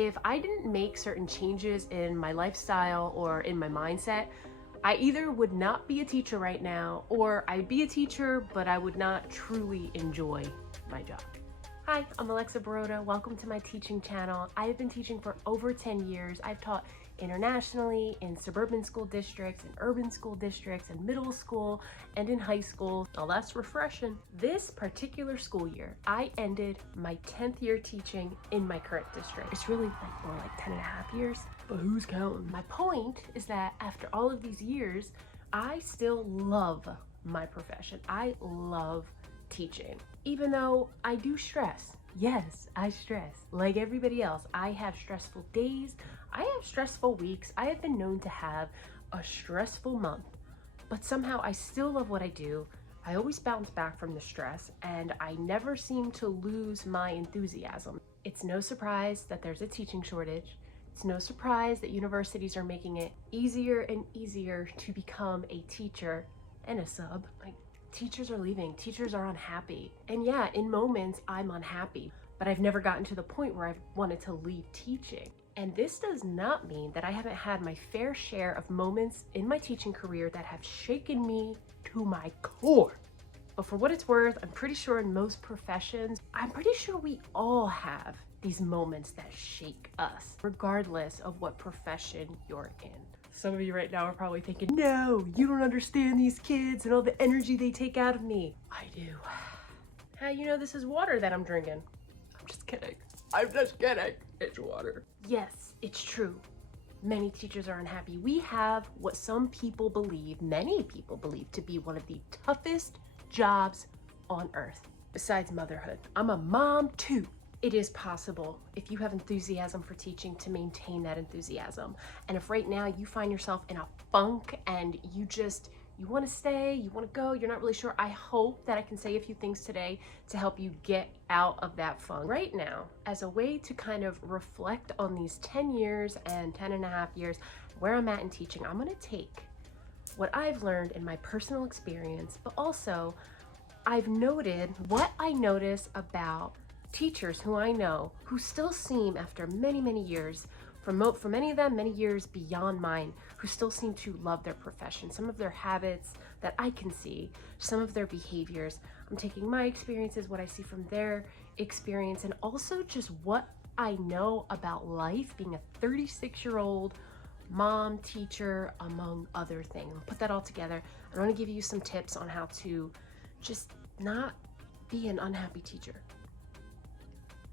If I didn't make certain changes in my lifestyle or in my mindset, I either would not be a teacher right now, or I'd be a teacher, but I would not truly enjoy my job. Hi, I'm Alexa Borota. Welcome to my teaching channel. I've been teaching for over 10 years. I've taught internationally in suburban school districts, in urban school districts, in middle school, and in high school. Now that's refreshing. This particular school year, I ended my 10th year teaching in my current district. It's really more like 10 and a half years, but who's counting? My point is that after all of these years, I still love my profession. I love teaching, even though I do stress. Yes, I stress. Like everybody else, I have stressful days. I have stressful weeks. I have been known to have a stressful month, but somehow I still love what I do. I always bounce back from the stress, and I never seem to lose my enthusiasm. It's no surprise that there's a teaching shortage. It's no surprise that universities are making it easier and easier to become a teacher and a sub. Like, teachers are leaving, teachers are unhappy. And yeah, in moments I'm unhappy, but I've never gotten to the point where I've wanted to leave teaching. And this does not mean that I haven't had my fair share of moments in my teaching career that have shaken me to my core. But for what it's worth, I'm pretty sure in most professions, I'm pretty sure we all have these moments that shake us, regardless of what profession you're in. Some of you right now are probably thinking, no, you don't understand these kids and all the energy they take out of me. I do. How you know this is water that I'm drinking? I'm just kidding. I'm just kidding. It's water. Yes, it's true. Many teachers are unhappy. We have what some people believe, many people believe, to be one of the toughest jobs on earth, besides motherhood. I'm a mom too. It is possible, if you have enthusiasm for teaching, to maintain that enthusiasm. And if right now you find yourself in a funk and you want to stay, you want to go, you're not really sure, I hope that I can say a few things today to help you get out of that funk. Right now, as a way to kind of reflect on these 10 years and 10 and a half years, where I'm at in teaching, I'm going to take what I've learned in my personal experience, but also I've noted what I notice about teachers who I know who still seem, after many, many years, for many of them, many years beyond mine, who still seem to love their profession. Some of their habits that I can see, some of their behaviors. I'm taking my experiences, what I see from their experience, and also just what I know about life, being a 36-year-old mom, teacher, among other things. I'll put that all together. I want to give you some tips on how to just not be an unhappy teacher.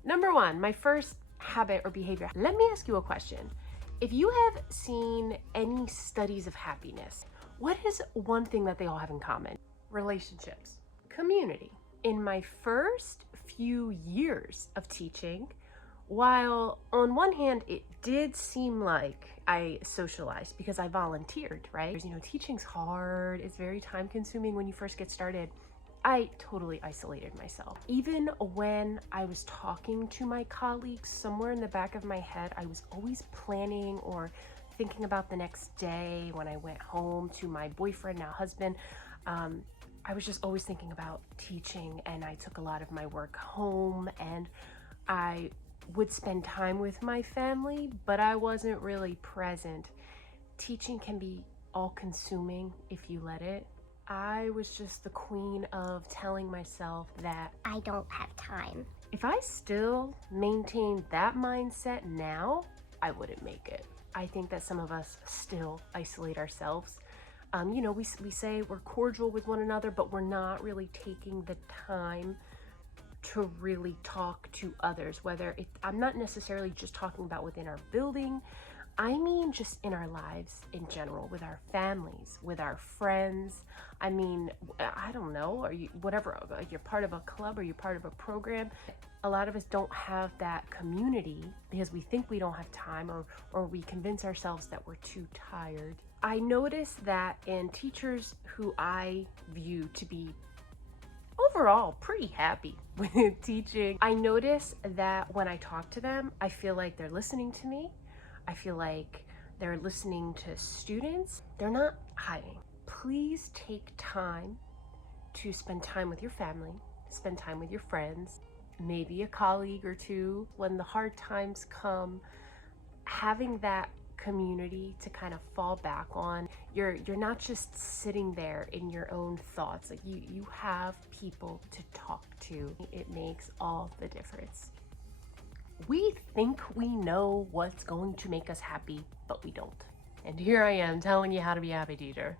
Number one, my first habit or behavior. Let me ask you a question. If you have seen any studies of happiness, what is one thing that they all have in common? Relationships, community. In my first few years of teaching, while on one hand, it did seem like I socialized because I volunteered, right? You know, teaching's hard. It's very time consuming when you first get started. I totally isolated myself. Even when I was talking to my colleagues, somewhere in the back of my head, I was always planning or thinking about the next day when I went home to my boyfriend, now husband. I was just always thinking about teaching, and I took a lot of my work home, and I would spend time with my family, but I wasn't really present. Teaching can be all-consuming if you let it. I was just the queen of telling myself that I don't have time. if I still maintained that mindset now, I wouldn't make it. I think that some of us still isolate ourselves. You know, we say we're cordial with one another, but we're not really taking the time to really talk to others. I'm not necessarily just talking about within our building. I mean, just in our lives in general, with our families, with our friends. I mean, I don't know, or you're part of a club or you're part of a program. A lot of us don't have that community because we think we don't have time, or we convince ourselves that we're too tired. I noticed that in teachers who I view to be overall pretty happy with teaching, I notice that when I talk to them, I feel like they're listening to me. I feel like they're listening to students. They're not hiding. Please take time to spend time with your family, spend time with your friends. maybe a colleague or two. When the hard times come, having that community to kind of fall back on. You're not just sitting there in your own thoughts. Like you have people to talk to. It makes all the difference. We think we know what's going to make us happy, but we don't. And here I am telling you how to be a happy teacher.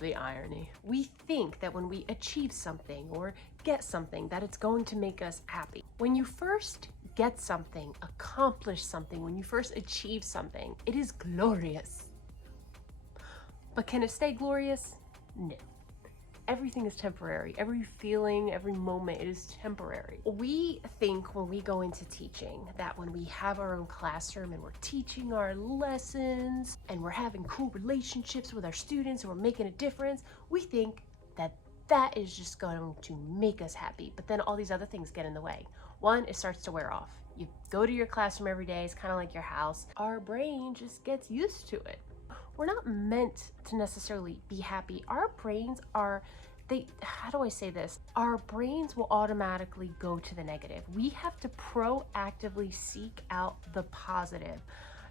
The irony. We think that when we achieve something or get something that it's going to make us happy. When you first get something, accomplish something, when you first achieve something, it is glorious. But can it stay glorious? No. Everything is temporary. Every feeling, every moment is temporary. We think when we go into teaching that when we have our own classroom and we're teaching our lessons and we're having cool relationships with our students and we're making a difference, we think that that is just going to make us happy. But then all these other things get in the way. One, it starts to wear off. You go to your classroom every day. It's kind of like your house. Our brain just gets used to it. We're not meant to necessarily be happy. Our brains are, how do I say this? Our brains will automatically go to the negative. We have to proactively seek out the positive.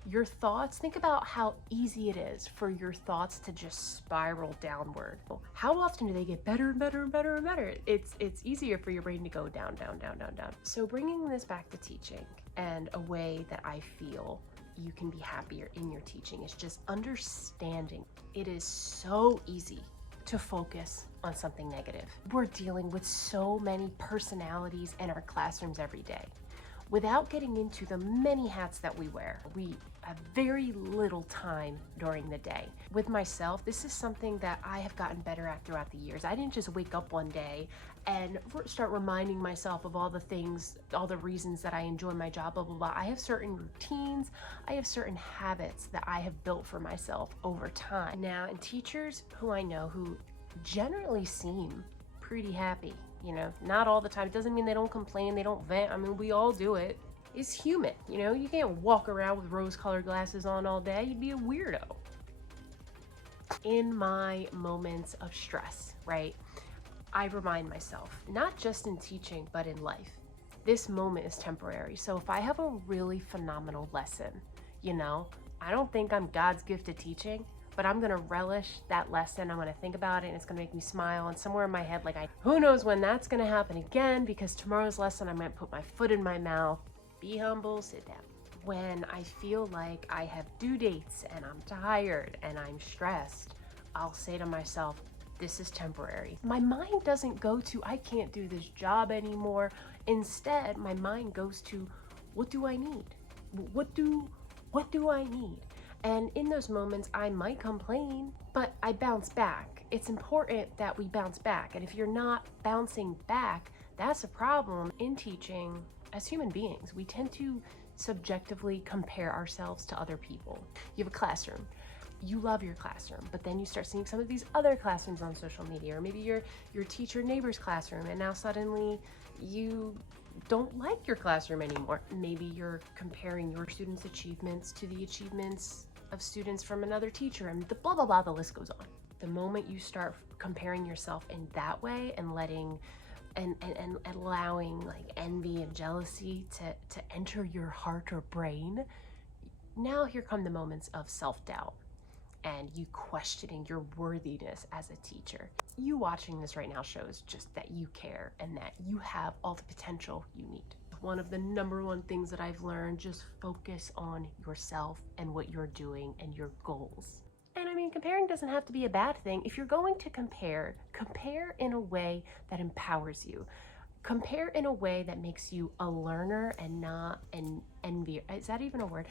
Your thoughts, think about how easy it is for your thoughts to just spiral downward. How often do they get better and better and better and better? It's easier for your brain to go down, down, down, down, down. So bringing this back to teaching and a way that I feel you can be happier in your teaching is just understanding it is so easy to focus on something negative. We're dealing with so many personalities in our classrooms every day. Without getting into the many hats that we wear, we have very little time during the day. With myself, this is something that I have gotten better at throughout the years. I didn't just wake up one day and start reminding myself of all the things, all the reasons that I enjoy my job, blah, blah, blah. I have certain routines, I have certain habits that I have built for myself over time. Now, and teachers who I know who generally seem pretty happy, you know, not all the time. It doesn't mean they don't complain, they don't vent. I mean, we all do it. It's human, you know? You can't walk around with rose-colored glasses on all day. You'd be a weirdo. In my moments of stress, right, I remind myself, not just in teaching, but in life, this moment is temporary. So if I have a really phenomenal lesson, you know, I don't think I'm God's gift to teaching, but I'm gonna relish that lesson. I'm gonna think about it and it's gonna make me smile. And somewhere in my head, like, who knows when that's gonna happen again, because tomorrow's lesson, I might put my foot in my mouth. Be humble, sit down. When I feel like I have due dates and I'm tired and I'm stressed, I'll say to myself, this is temporary. My mind doesn't go to, I can't do this job anymore. Instead, my mind goes to, what do I need? What do I need? And in those moments, I might complain, but I bounce back. It's important that we bounce back. And if you're not bouncing back, that's a problem. In teaching, as human beings, we tend to subjectively compare ourselves to other people. You have a classroom. You love your classroom, but then you start seeing some of these other classrooms on social media, or maybe your teacher neighbor's classroom, and now suddenly you don't like your classroom anymore. Maybe you're comparing your students' achievements to the achievements of students from another teacher, and the blah, blah, blah, the list goes on. The moment you start comparing yourself in that way and letting and allowing like envy and jealousy to enter your heart or brain, now here come the moments of self-doubt and you questioning your worthiness as a teacher. You watching this right now shows just that you care and that you have all the potential you need. One of the number one things that I've learned, just focus on yourself and what you're doing and your goals. And I mean, comparing doesn't have to be a bad thing. If you're going to compare in a way that empowers you. Compare in a way that makes you a learner and not an envier. Is that even a word?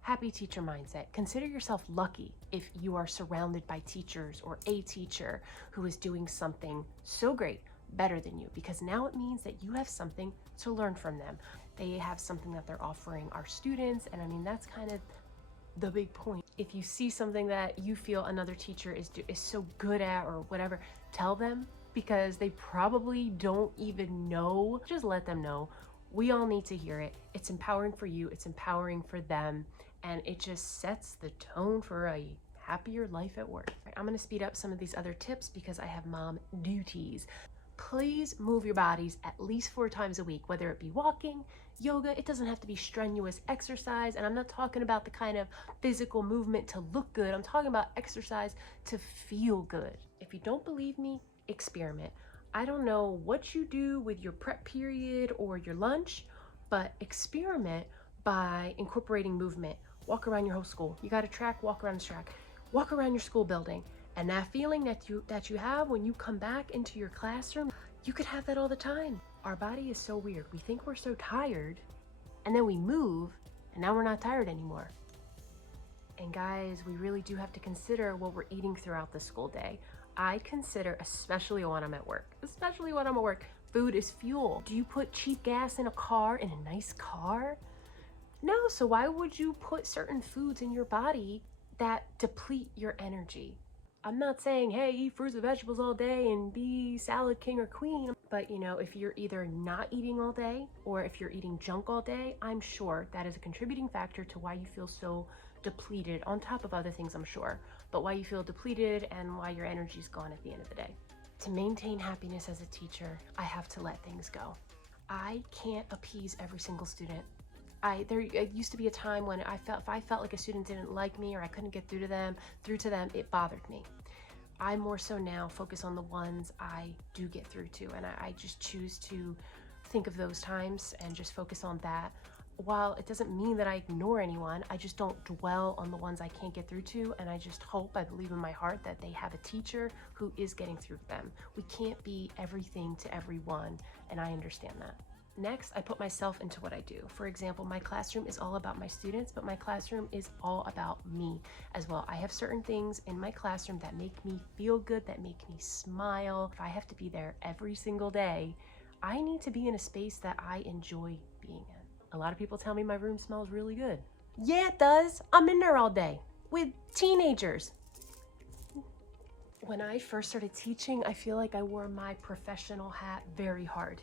Happy teacher mindset. Consider yourself lucky if you are surrounded by teachers or a teacher who is doing something so great, better than you, because now it means that you have something to learn from them. They have something that they're offering our students, and I mean, that's kind of the big point. If you see something that you feel another teacher is so good at or whatever, tell them, because they probably don't even know. Just let them know. We all need to hear it. It's empowering for you, it's empowering for them, and it just sets the tone for a happier life at work. I'm gonna speed up some of these other tips because I have mom duties. Please move your bodies at least 4 times a week, whether it be walking, yoga. It doesn't have to be strenuous exercise. And I'm not talking about the kind of physical movement to look good. I'm talking about exercise to feel good. If you don't believe me, experiment. I don't know what you do with your prep period or your lunch, but experiment by incorporating movement. Walk around your whole school. You got a track, walk around the track. Walk around your school building. And that feeling that you have when you come back into your classroom, you could have that all the time. Our body is so weird. We think we're so tired, and then we move, and now we're not tired anymore. And guys, we really do have to consider what we're eating throughout the school day. I consider, especially when I'm at work, food is fuel. Do you put cheap gas in a car, in a nice car? No, so why would you put certain foods in your body that deplete your energy? I'm not saying, hey, eat fruits and vegetables all day and be salad king or queen. But you know, if you're either not eating all day or if you're eating junk all day, I'm sure that is a contributing factor to why you feel so depleted, on top of other things, I'm sure, but why you feel depleted and why your energy's gone at the end of the day. To maintain happiness as a teacher, I have to let things go. I can't appease every single student. There used to be a time when if I felt like a student didn't like me or I couldn't get through to them, it bothered me. I more so now focus on the ones I do get through to, and I just choose to think of those times and just focus on that. While it doesn't mean that I ignore anyone, I just don't dwell on the ones I can't get through to, and I just hope, I believe in my heart that they have a teacher who is getting through to them. We can't be everything to everyone, and I understand that. Next, I put myself into what I do. For example, my classroom is all about my students, but my classroom is all about me as well. I have certain things in my classroom that make me feel good, that make me smile. If I have to be there every single day, I need to be in a space that I enjoy being in. A lot of people tell me my room smells really good. Yeah, it does. I'm in there all day with teenagers. When I first started teaching, I feel like I wore my professional hat very hard.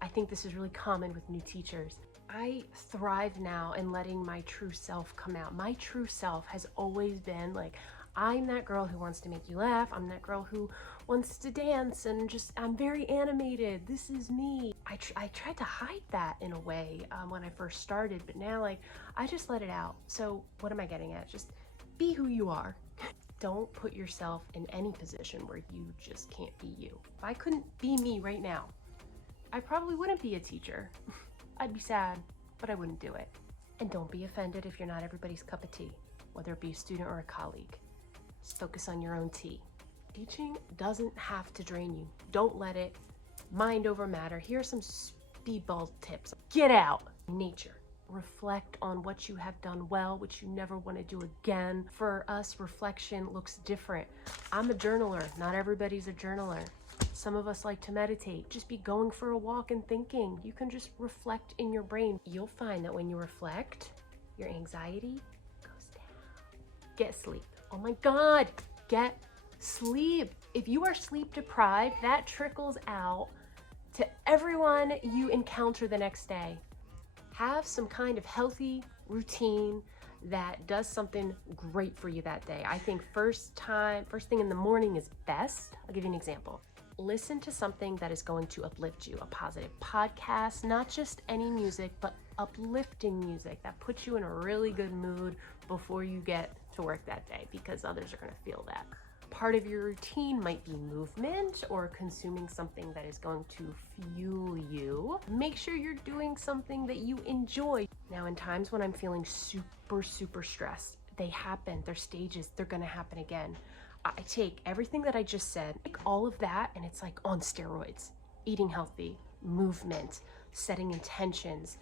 I think this is really common with new teachers. I thrive now in letting my true self come out. My true self has always been like, I'm that girl who wants to make you laugh. I'm that girl who wants to dance and I'm very animated. This is me. I tried to hide that in a way when I first started, but now I just let it out. So what am I getting at? Just be who you are. Don't put yourself in any position where you just can't be you. If I couldn't be me right now, I probably wouldn't be a teacher. I'd be sad, but I wouldn't do it. And don't be offended if you're not everybody's cup of tea, whether it be a student or a colleague. Just focus on your own tea. Teaching doesn't have to drain you. Don't let it. Mind over matter. Here are some speedball tips. Get out. Nature. Reflect on what you have done well, which you never want to do again. For us, reflection looks different. I'm a journaler. Not everybody's a journaler. Some of us like to meditate. Just be going for a walk and thinking. You can just reflect in your brain. You'll find that when you reflect, your anxiety goes down. Get sleep. Oh my God, get sleep. If you are sleep deprived, that trickles out to everyone you encounter the next day. Have some kind of healthy routine that does something great for you that day. I think first thing in the morning is best. I'll give you an example. Listen to something that is going to uplift you, a positive podcast, not just any music, but uplifting music that puts you in a really good mood before you get to work that day, because others are going to feel that. Part of your routine might be movement or consuming something that is going to fuel you. Make sure you're doing something that you enjoy. Now, in times when I'm feeling super stressed, they happen, they're stages, they're going to happen again. I take everything that I just said, like all of that, and it's like on steroids. Eating healthy, movement, setting intentions,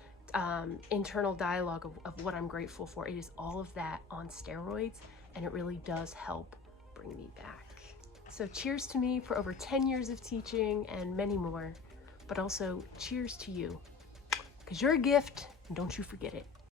internal dialogue of what I'm grateful for. It is all of that on steroids, and it really does help bring me back. So cheers to me for over 10 years of teaching and many more, but also cheers to you, because you're a gift, and don't you forget it.